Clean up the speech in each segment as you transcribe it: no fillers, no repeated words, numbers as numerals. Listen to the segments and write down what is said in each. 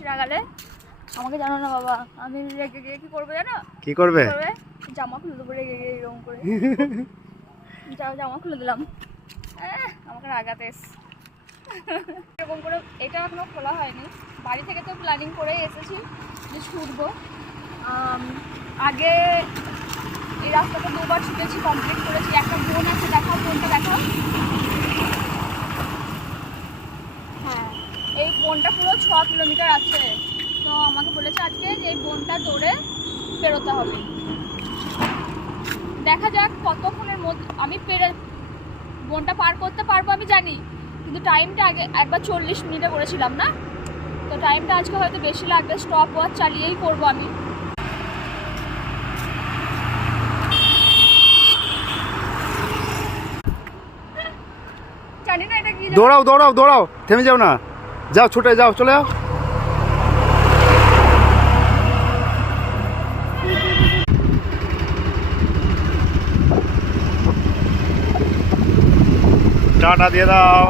বেশি রাগালে আমাকে জানো না বাবা, আমি রেগে গিয়ে কি করবো জানো? কি করবে? জামা খুলে দেবো রেগে গিয়ে এরকম করে। জামা খুলে দিলাম, আমাকে রাগাতে এরকম করে। এটা এখনো খোলা হয়নি, বাড়ি থেকে তো প্ল্যানিং করেই এসেছি যে ছুটবো। আগে এই রাস্তাটা দুবার ছুটেছি, কমপ্লিট করেছি। একটা বোন আছে, দেখাও বোনটা, দেখাও। হ্যাঁ, এই বোনটা পুরো 6 কিলোমিটার আছে। তো আমাকে বলেছে আজকে যে এই বোনটা দৌড়ে পেরোতে হবে। দেখা যাক কতক্ষণের মধ্যে আমি বোনটা পার করতে পারবো আমি জানি, কিন্তু টাইমটা আগে একবার 40 মিনিটে করেছিলাম না, তো টাইমটা আজকে হয়তো বেশি লাগবে। স্টপ ওয়াচ চালিয়েই করবো আমি। জানি না এটা কি। দৌড়াও দৌড়াও দৌড়াও, থেমে যাও না, যাও ছুটে যাও, চলে যাও। টাটা দিয়ে দাও।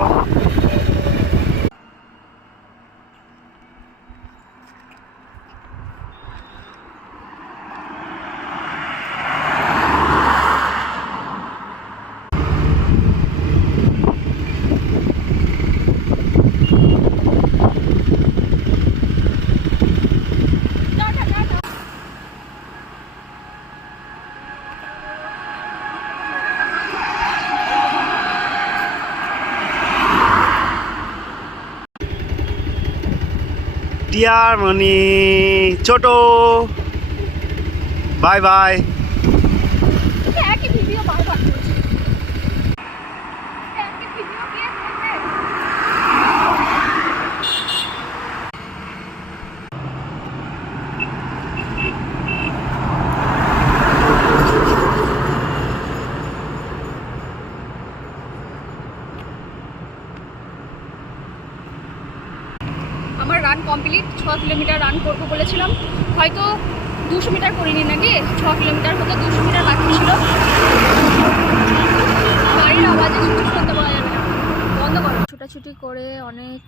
ডিয়ার মনি, ছোট, বাই বাই। একই ভিডিও বারবার করছি, একই ভিডিও কে করবে? আমার রান কমপ্লিট। 6 কিলোমিটার রান করবো বলেছিলাম, হয়তো 200 মিটার করিনি নাকি, 6 কিলোমিটার হতে 200 মিটার বাকি ছিল। গাড়ির আওয়াজে ছুটি করতে পারা যাবে না, বন্ধ করো। ছুটাছুটি করে অনেক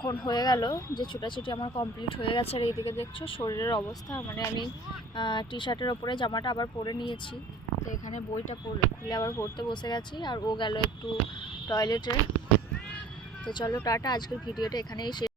ক্ষণ হয়ে গেল যে ছুটাছুটি আমার কমপ্লিট হয়ে গেছে। আর এইদিকে দেখছো শরীরের অবস্থা, মানে আমি টি শার্টের ওপরে জামাটা আবার পরে নিয়েছি। তো এখানে বইটা খুলে আবার পড়তে বসে গেছি, আর ও গেল একটু টয়লেটে। তো চলো টাটা, আজকের ভিডিওটা এখানেই শেষ।